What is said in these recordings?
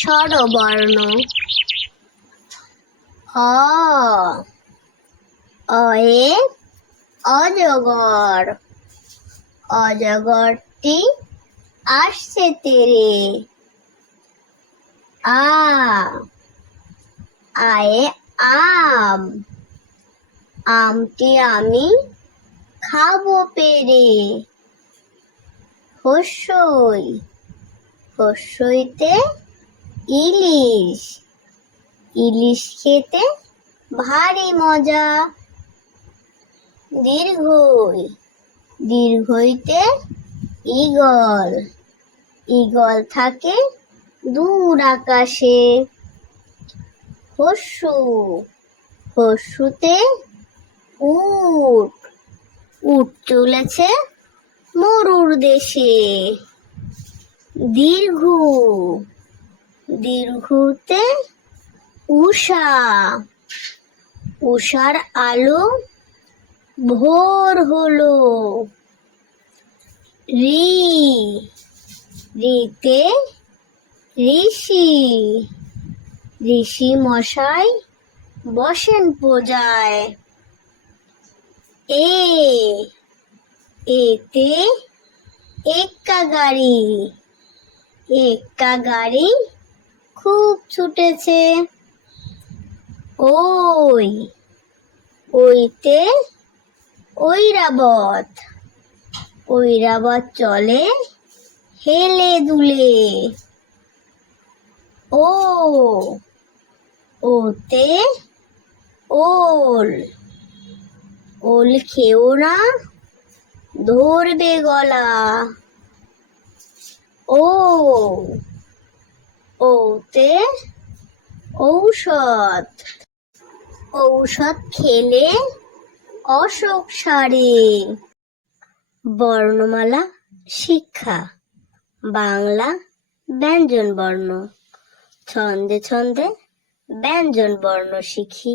স্বরবর্ণ। অ, অয়ে, অজগর। অজগরটি আসছে তেরে। আ, আয়ে আম। আমটি আমি খাব পেরে। হস্যই, হস্যইতে ইলিশ। ইলিশ খেতে ভারী মজা। দীর্ঘই। দীর্ঘইতে ঈগল। ঈগল থাকে দূর আকাশে। হস্যু। হস্যুতে উট। উট চলেছে মরুর দেশে। দীর্ঘ। দীর্ঘতে উষা উষার আলো ভোর হলো। রি। রিতে ঋষি। ঋষি মশাই বসেন পূজায়। এ। এতে এক্কা গাড়ি এক্কা গাড়ি খুব ছুটেছে। ওই, ওইতে ঐরাবত ঐরাবত চলে হেলে দুলে। ও, ওতে ওল ওল খেও না, ধরবে গলা। ও ওতে ঔষধ। ঔষধ খেলে অসুখ সারে। বর্ণমালা শিক্ষা। বাংলা ব্যঞ্জন বর্ণ। ছন্দে ছন্দে ব্যঞ্জন বর্ণ শিখি।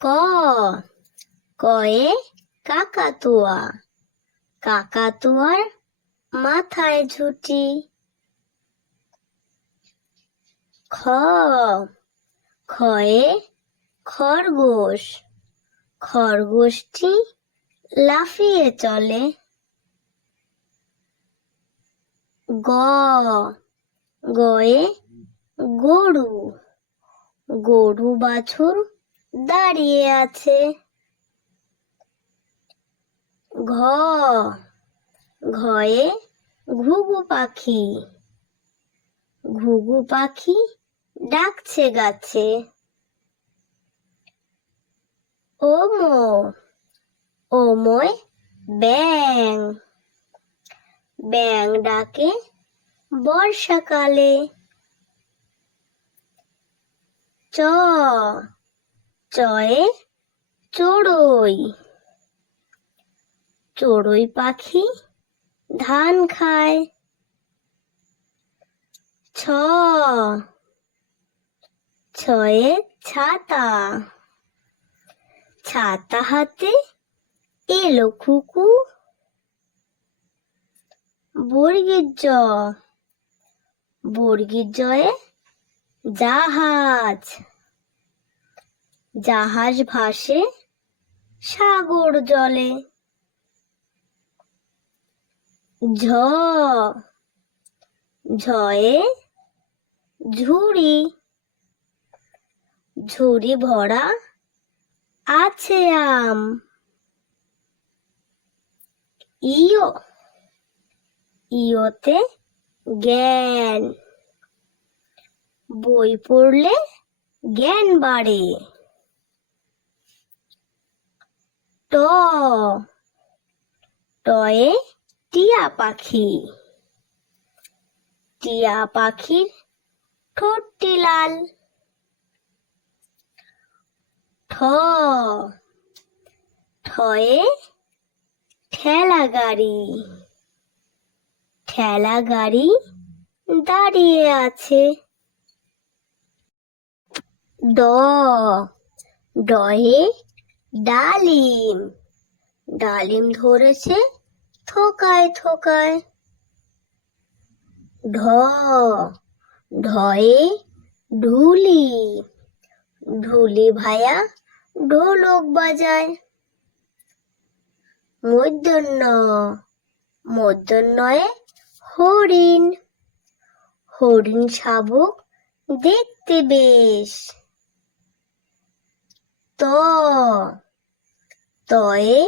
ক। কয়ে কাকাতুয়া। কাকাতুয়ার মাথায় ঝুটি। খ, খয়ে খরগোশ। খরগোশটি লাফিয়ে চলে। গ, গয়ে গরু। গরু বাছুর দাঁড়িয়ে আছে। ঘ, ঘয়ে ঘুঘু পাখি। ঘুঘু পাখি ডাকছে গাছে ওমো ওময় ব্যাং। ব্যাং ডাকে বর্ষাকালে। চ, চয়ে চড়ুই। চড়ুই পাখি ধান খায়। ছ ছয়ে ছাতা। ছাতা হাতে এলো কুকু বর্গীর জ জয়ে জাহাজ। জাহাজ ভাসে সাগর জলে। ঝ। ঝয়ে ঝুড়ি। ঝুড়ি ভরা আছে আম। ইয়ো, ইয়োতে জ্ঞান। বই পড়লে জ্ঞান বাড়ে। ট, টয়ে টিয়া পাখি। টিয়া পাখির ঠোঁটটি লাল। ঠ ঠয়ে ঠেলা গাড়ি ঠেলা গাড়ি দাঁড়িয়ে আছে। ড ডয়ে ডালিম ডালিম ধরেছে থোকায় থোকায়। ঢ ঢয়ে ঢুলি ঢুলি ভায়া ঢোলক বাজায়। মূর্ধন্য মূর্ধন্যয়ে হরিণ। হরিণ শাবক দেখতে বেশ। ত, তয়ে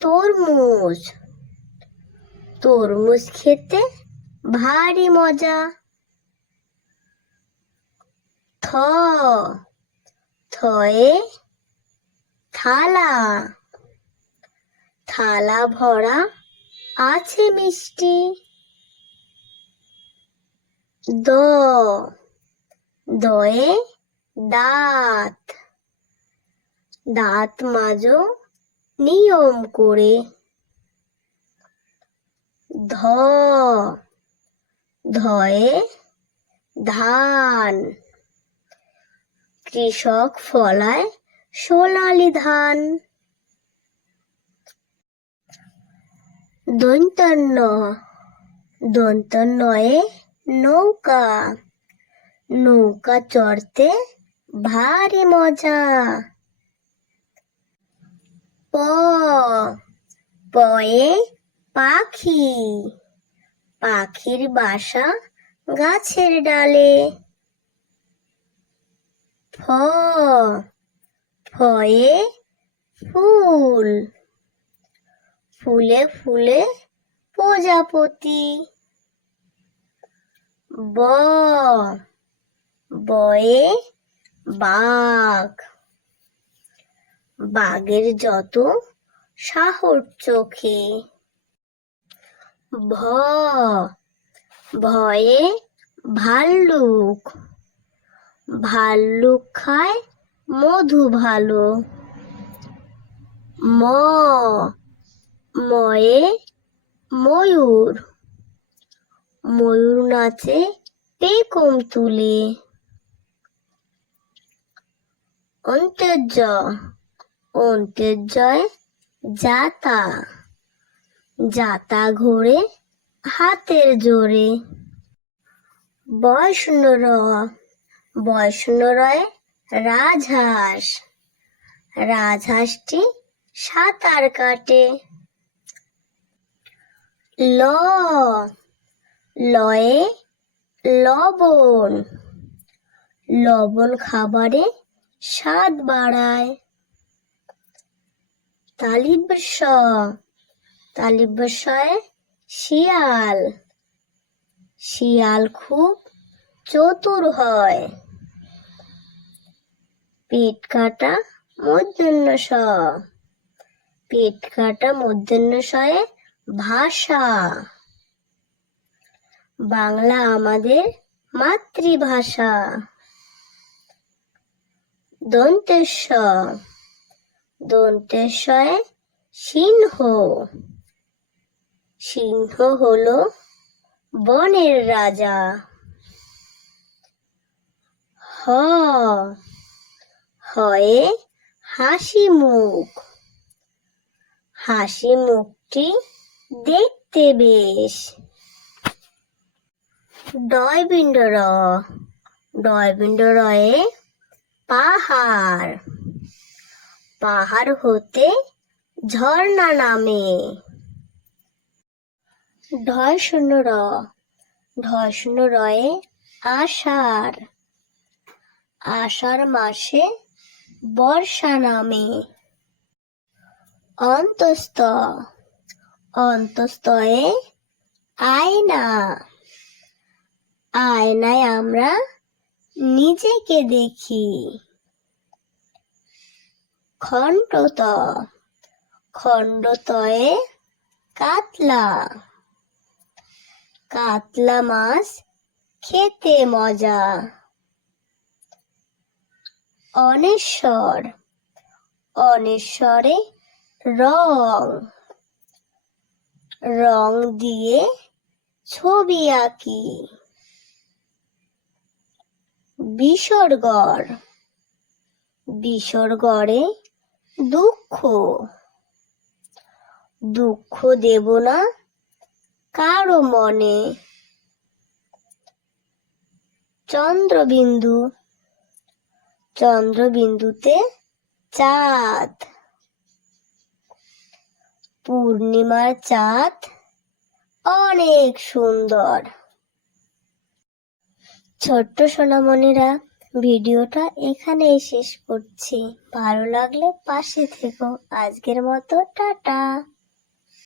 তরমুজ। তরমুজ খেতে ভারী মজা। থ, থয়ে থালা। থালা ভরা আছে মিষ্টি। দ। দয়ে দাঁত। দাঁত মাজো নিয়ম করে। ধ। ধয়ে ধান। কৃষক ফলায় সোনালি ধান দন্তন্য দন্তন্নয়ে নৌকা। নৌকা চড়তে ভারী মজা। প। পয়ে পাখি। পাখির বাসা গাছের ডালে। ফ। ফয়ে ফুল। ফুলে ফুলে প্রজাপতি। ব। বয়ে বাঘ। বাঘের যত সাহর চোখে। ভ। ভয়ে ভাল্লুক। ভাল্লুক খায় মধু ভালো। ম, ময়ে ময়ূর। ময়ূর নাচে পেকম তুলে। অন্তেজ অন্তেজয় জাতা জাতা ঘোরে হাতের জোরে। বয়শূন্য র বয়শূন্য রয়ে রাজহাঁস। রাজহাঁসটি সাঁতার কাটে। ল। লয়ে লবণ। লবণ খাবারে স্বাদ বাড়ায়। তালিবস তালিবসয়ে শিয়াল। শিয়াল খুব চতুর হয়। পেট কাটা মধ্যাহ্ন পেট কাটা মধ্যাহ্ন ভাষা। বাংলা আমাদের মাতৃভাষা। দন্তেশ্ব দন্তেশ্বয়ে সিংহ। সিংহ হল বনের রাজা। হ। হয়ে হাসি মুখ। হাসি মুখটি দেখতে বেশ ডয়বিন্দ র ডয়বিন্দ রয়ে পাহাড়। পাহাড় হতে ঝর্ণা নামে। ঢয় শূন্য র ঢয় শূন্য রয়ে আষাঢ়। আষাঢ় মাসে বর্ষা নামে। অন্তস্থ, অন্তস্থয়ে আয়না। আয়নায় আমরা নিজেকে দেখি। খণ্ডত, খণ্ডতয়ে কাতলা। কাতলা মাছ খেতে মজা। অনেশ্বর, অনেশ্বরে রং রং দিয়ে ছবি আঁকি। বিসর্গর বিসর্গরে দুঃখ। দুঃখ দেব না কারও মনে। চন্দ্রবিন্দু চন্দ্রবিন্দুতে চাঁদ। পূর্ণিমার চাঁদ অনেক সুন্দর। ছোট্ট সোনামণিরা, ভিডিওটা এখানেই শেষ করছি। ভালো লাগলে পাশে থেকো। আজকের মতো, টাটা।